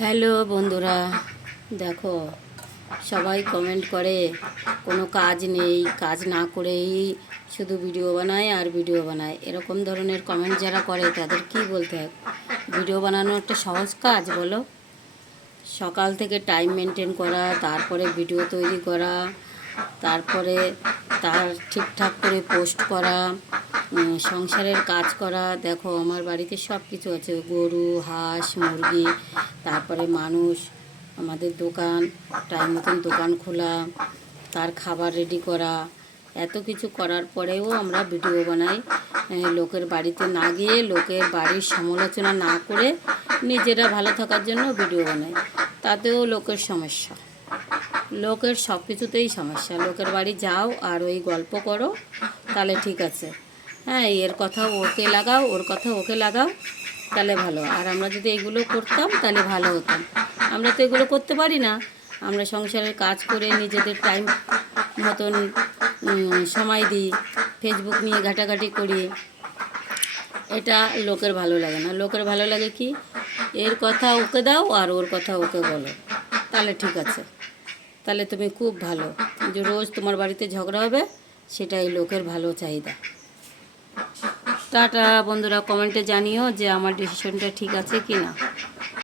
Hello বন্ধুরা, দেখো সবাই কমেন্ট করে কোনো কাজ নেই, কাজ না করেই শুধু ভিডিও বানায় আর ভিডিও বানায়। এরকম ধরনের কমেন্ট যারা করে তাদের কি বলতে হয়? ভিডিও বানানো একটা সহজ কাজ বলো? সকাল থেকে টাইম মেনটেন করা, তারপরে ভিডিও তৈরি করা, তারপরে তার ঠিকঠাক করে পোস্ট করা, সংসারের কাজ করা। দেখো আমার বাড়িতে সব কিছু আছে, গরু, হাঁস, মুরগি, তারপরে মানুষ, আমাদের দোকান, টাইম মতন দোকান খোলা, তার খাবার রেডি করা। এত কিছু করার পরেও আমরা ভিডিও বানাই, লোকের বাড়িতে না গিয়ে, লোকের বাড়ির সমালোচনা না করে নিজেরা ভালো থাকার জন্য ভিডিও বানাই। তাতেও লোকের সমস্যা, লোকের সব কিছুতেই সমস্যা। লোকের বাড়ি যাও আর ওই গল্প করো, তাহলে ঠিক আছে। হ্যাঁ, এর কথা ওকে লাগাও, ওর কথা ওকে লাগাও, তাহলে ভালো। আর আমরা যদি এগুলো করতাম তাহলে ভালো হতাম। আমরা তো এগুলো করতে পারি না। আমরা সংসারের কাজ করে নিজেদের টাইম মতন সময় দিই, ফেসবুক নিয়ে ঘাটাঘাটি করি। এটা লোকের ভালো লাগে না। লোকের ভালো লাগে কি, এর কথা ওকে দাও আর ওর কথা ওকে বলো, তাহলে ঠিক আছে। তাহলে তুমি খুব ভালো। যে রোজ তোমার বাড়িতে ঝগড়া হবে, সেটাই লোকের ভালো চাহিদা। টাটা বন্ধুরা, কমেন্টে জানিও যে আমার ডিসিশনটা ঠিক আছে কি না।